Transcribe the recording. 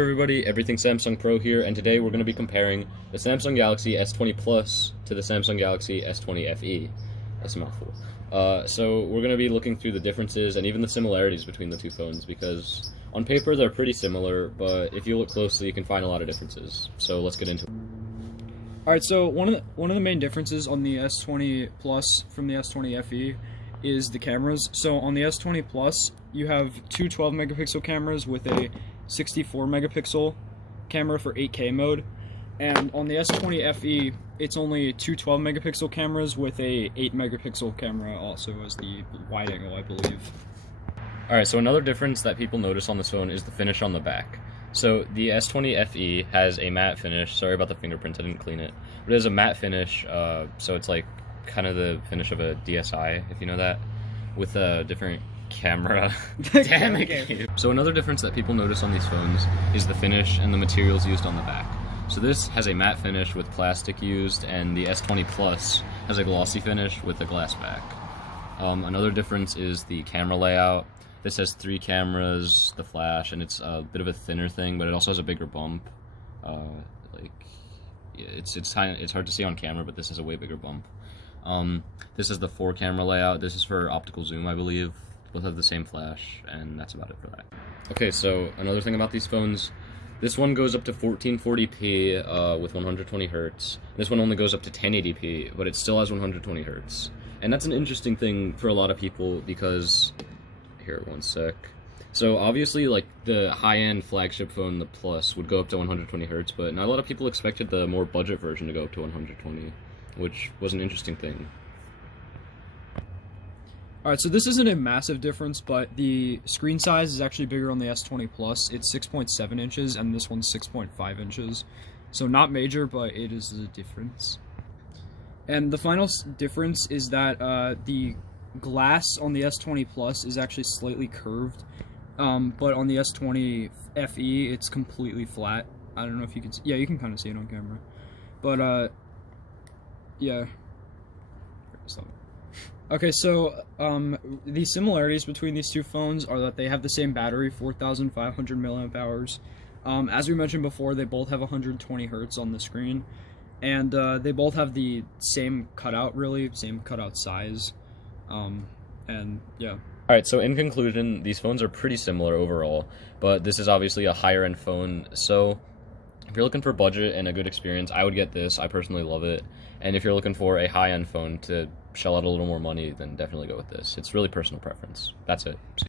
Hey everybody, Everything Samsung Pro here, and today we're going to be comparing the Samsung Galaxy S20 Plus to the Samsung Galaxy S20 FE. That's a mouthful. So we're going to be looking through the differences and even the similarities between the two phones, because on paper they're pretty similar, but if you look closely you can find a lot of differences. So let's get into it. Alright, so one of the main differences on the S20 Plus from the S20 FE is the cameras. So on the S20 Plus, you have two 12 megapixel cameras with a 64 megapixel camera for 8K mode, and on the S20 FE, it's only two 12 megapixel cameras with a 8 megapixel camera also as the wide angle, I believe. Alright, so another difference that people notice on this phone is the finish on the back. So the S20 FE has a matte finish. Sorry about the fingerprints, I didn't clean it. But it has a matte finish, so it's like kind of the finish of a DSi, if you know that, with a different camera. Damn it. Okay. So another difference that people notice on these phones is the finish and the materials used on the back. So this has a matte finish with plastic used, and the S20 Plus has a glossy finish with a glass back. Another difference is the camera layout. This has 3 cameras, the flash, and it's a bit of a thinner thing, but it also has a bigger bump. It's hard to see on camera, but this is a way bigger bump. This is the 4 camera layout. This is for optical zoom, I believe. Both have the same flash, and that's about it for that. Okay, so another thing about these phones, this one goes up to 1440p with 120 hertz. This one only goes up to 1080p, but it still has 120 hertz. And that's an interesting thing for a lot of people because, here, one sec. So obviously, like, the high-end flagship phone, the Plus, would go up to 120 hertz, but not a lot of people expected the more budget version to go up to 120, which was an interesting thing. Alright, so this isn't a massive difference, but the screen size is actually bigger on the S20 Plus. It's 6.7 inches, and this one's 6.5 inches. So not major, but it is a difference. And the final difference is that the glass on the S20 Plus is actually slightly curved, but on the S20 FE, it's completely flat. I don't know if you can see. Yeah, you can kind of see it on camera. But, yeah. Okay, so the similarities between these two phones are that they have the same battery, 4,500 milliamp hours. As we mentioned before, they both have 120 hertz on the screen, and they both have the same cutout, really, same cutout size, and yeah. Alright, so in conclusion, these phones are pretty similar overall, but this is obviously a higher-end phone, so if you're looking for budget and a good experience, I would get this. I personally love it. And if you're looking for a high-end phone to shell out a little more money, then definitely go with this. It's really personal preference. That's it. See ya.